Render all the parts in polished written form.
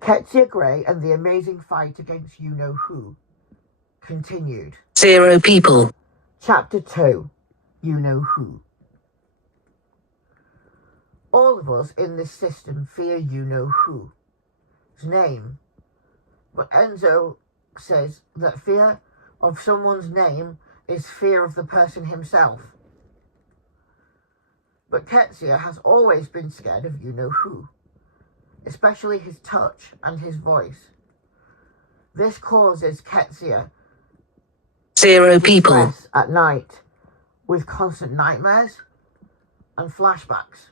Qetsiyah Grey and the amazing fight against you-know-who continued. 0 people. Chapter 2. You-know-who. All of us in this system fear you-know-who's name, but Enzo says that fear of someone's name is fear of the person himself. But Qetsiyah has always been scared of you-know-who, especially his touch and his voice. This causes Qetsiyah 0 people. stress at night with constant nightmares and flashbacks.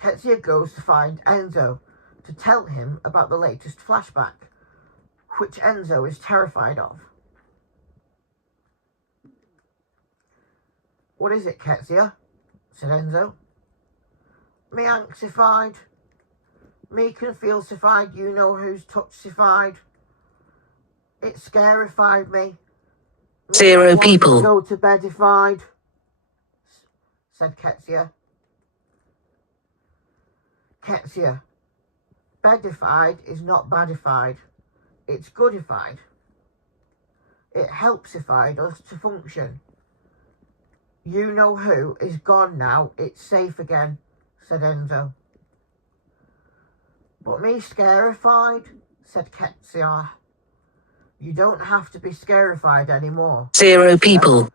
Qetsiyah goes to find Enzo to tell him about the latest flashback, which Enzo is terrified of. "What is it, Qetsiyah?" said Enzo. "Me anxified. Me can feel sified, you know who's touch-sified. It scarified me. 0 people. Go to bedified," said Qetsiyah. Qetsiyah, bedified is not badified. It's goodified. It helpsified us to function. You-know-who is gone now. It's safe again, said Enzo. "But me scarified," said Qetsiyah. "You don't have to be scarified anymore." 0 people.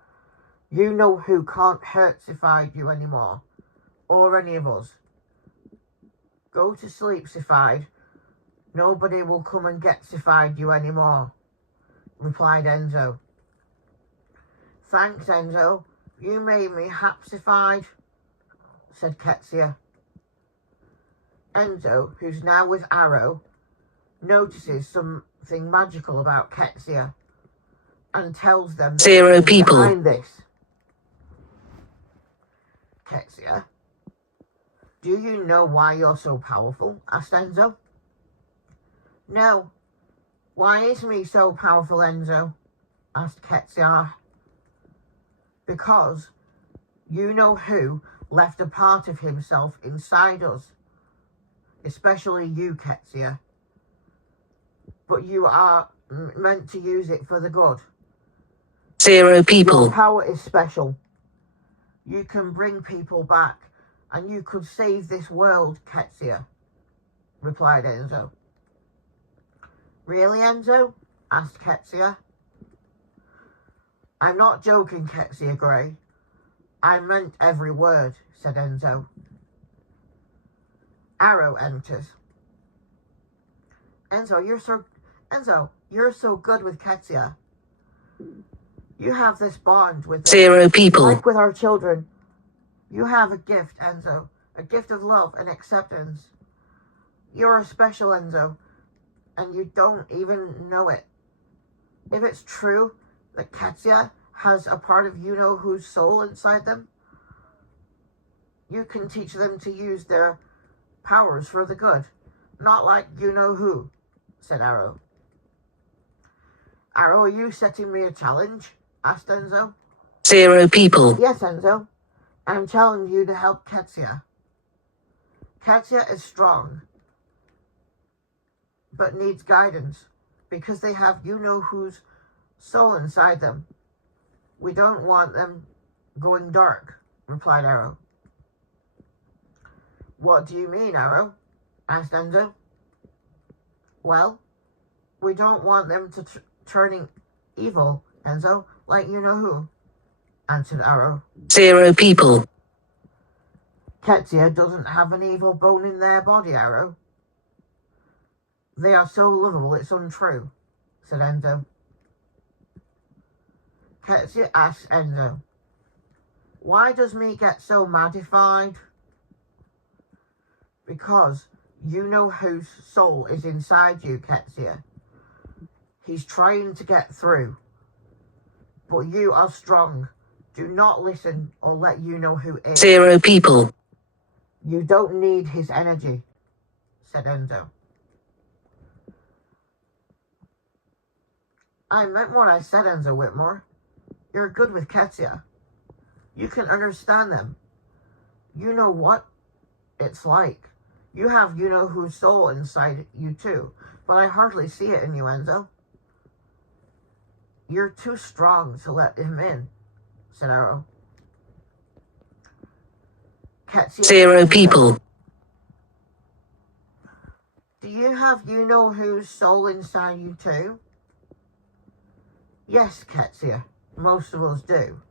You-know-who can't hurtsified you anymore, or any of us. Go to sleep-sified. Nobody will come and get-sified you anymore, replied Enzo. "Thanks, Enzo. You made me hapsified," said Qetsiyah. Enzo, who's now with Arrow, notices something magical about Qetsiyah and tells them 0 people. behind this. "Qetsiyah, do you know why you're so powerful?" asked Enzo. "No. Why is me so powerful, Enzo?" asked Qetsiyah. "Because you-know-who left a part of himself inside us, especially you, Qetsiyah. But you are meant to use it for the good. 0 people. Your power is special. You can bring people back, and you could save this world, Qetsiyah," replied Enzo. "Really, Enzo?" asked Qetsiyah. "I'm not joking, Qetsiyah Grey. I meant every word," said Enzo. Arrow enters. Enzo, you're so good with Qetsiyah. You have this bond with 0 people. like with our children. You have a gift, Enzo, a gift of love and acceptance. You're a special Enzo, and you don't even know it. If it's true that Qetsiyah has a part of you-know-who's soul inside them, you can teach them to use their powers for the good, not like you-know-who," said Arrow. "Arrow, are you setting me a challenge?" asked Enzo. 0 people. "Yes, Enzo. I'm challenging you to help Qetsiyah. Qetsiyah is strong, but needs guidance, because they have you-know-who's soul inside them. We don't want them going dark," replied Arrow. "What do you mean, Arrow?" asked Enzo. "Well, we don't want them to turning evil, Enzo, like you-know-who," answered Arrow. 0 people. "Qetsiyah doesn't have an evil bone in their body, Arrow. They are so lovable it's untrue," said Enzo. Qetsiyah asked Enzo, "Why does me get so madified?" "Because you-know-whose soul is inside you, Qetsiyah. He's trying to get through. But you are strong. Do not listen or let you-know-who in." 0 people. "You don't need his energy," said Enzo. "I meant what I said, Enzo Whitmore. You're good with Qetsiyah. You can understand them. You know what it's like. You have you-know-whose soul inside you too, but I hardly see it in you, Enzo. You're too strong to let him in, said Arrow. Qetsiyah, 0 people. Do you have you-know-whose soul inside you too? Yes, Qetsiyah, most of us do.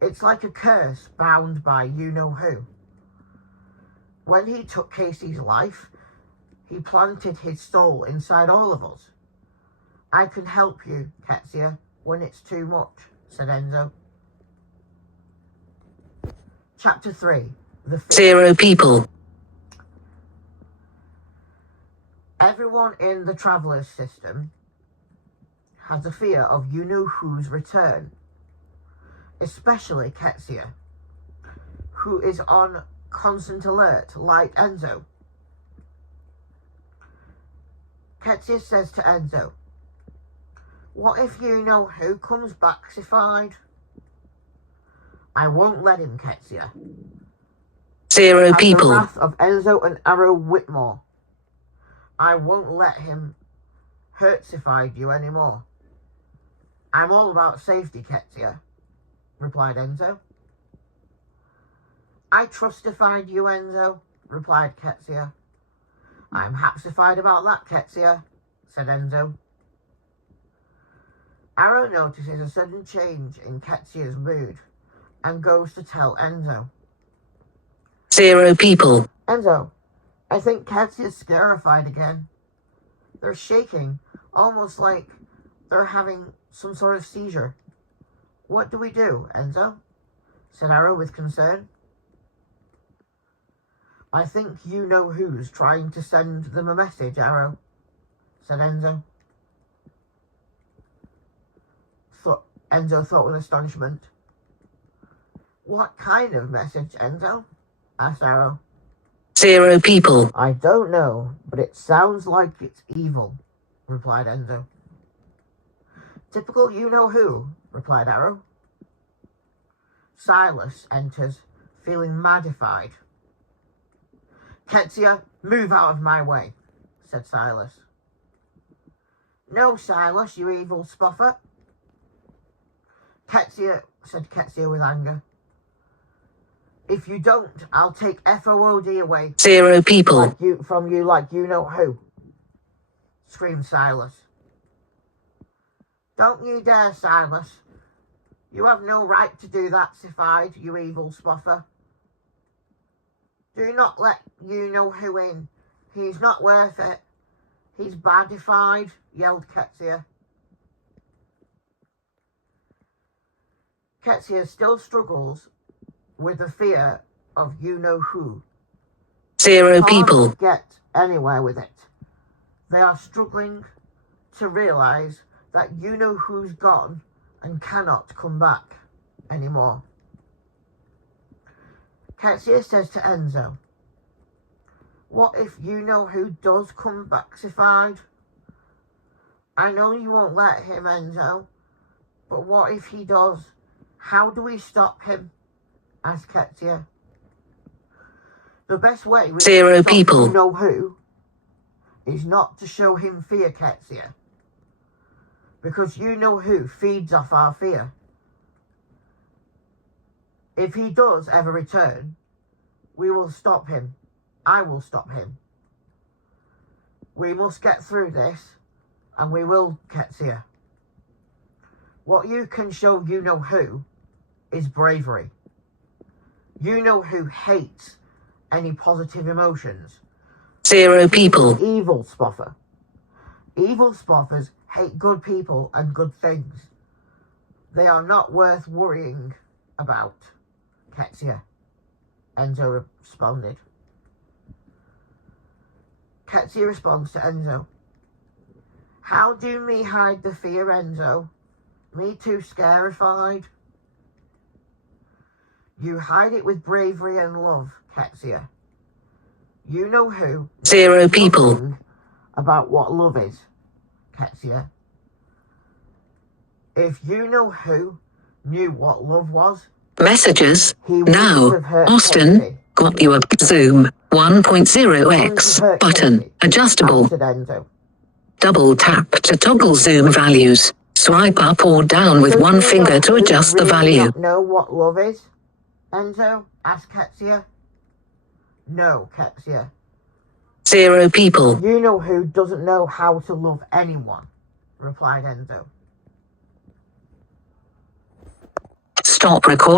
It's like a curse bound by you-know-who. When he took Casey's life, he planted his soul inside all of us. I can help you, Qetsiyah, when it's too much, said Enzo. Chapter 3. The Fear. 0 people. Everyone in the Traveller's system has a fear of you-know-who's return, especially Qetsiyah, who is on constant alert like Enzo. Qetsiyah says to Enzo, what if you-know-who comes back-ified? I won't let him, Qetsiyah. 0 At the people. wrath of Enzo and Arrow Whitmore, I won't let him hurtsified you anymore. I'm all about safety, Qetsiyah, replied Enzo. I trustified you, Enzo, replied Qetsiyah. I'm hapsified about that, Qetsiyah, said Enzo. Arrow notices a sudden change in Qetsiyah's mood and goes to tell Enzo. 0 people. Enzo, I think Qetsiyah's scarified again. They're shaking, almost like they're having some sort of seizure. What do we do, Enzo? Said Arrow with concern. I think you-know-who's trying to send them a message, Arrow, said Enzo. Enzo thought with astonishment. What kind of message, Enzo? Asked Arrow. 0 people. I don't know, but it sounds like it's evil, replied Enzo. Typical you-know-who, replied Arrow. Silas enters, feeling maddified. Qetsiyah, move out of my way, said Silas. No, Silas, you evil spoffer. Qetsiyah, said Qetsiyah with anger. If you don't, I'll take FOOD away 0 people. from you like you-know-who, screamed Silas. Don't you dare, Silas. You have no right to do that, Sified, you evil spoffer. Do not let you-know-who in. He's not worth it. He's badified, yelled Qetsiyah. Qetsiyah still struggles with the fear of you-know-who. 0 people. Can't get anywhere with it. They are struggling to realise that you-know-who's gone and cannot come back anymore. Qetsiyah says to Enzo, what if you-know-who does come back-ified? I know you won't let him, Enzo, but what if he does? How do we stop him? Asked Qetsiyah. The best way we 0 can stop people. you-know-who is not to show him fear, Qetsiyah, because you-know-who feeds off our fear. If he does ever return, we will stop him. I will stop him. We must get through this, and we will, Qetsiyah. What you can show you-know-who is bravery. You-know-who hates any positive emotions. 0 people. Evil spoffer. Evil spoffers hate good people and good things. They are not worth worrying about, Qetsiyah, Enzo responded. Qetsiyah responds to Enzo. How do me hide the fear, Enzo? Me too scarified. You hide it with bravery and love, Qetsiyah. You-know-who 0 people. nothing about what love is, Qetsiyah. If you-know-who knew what love was, Messages. he wouldn't Now, have hurt Austin, Qetsiyah. got you a Zoom. 1.0x button. Adjustable. Answered Enzo. Double tap to toggle zoom values. Swipe up or down with one finger to adjust the value. Not know what love is, Enzo? Asked Qetsiyah. No, Qetsiyah. 0 people. You know who doesn't know how to love anyone, replied Enzo. Stop recording.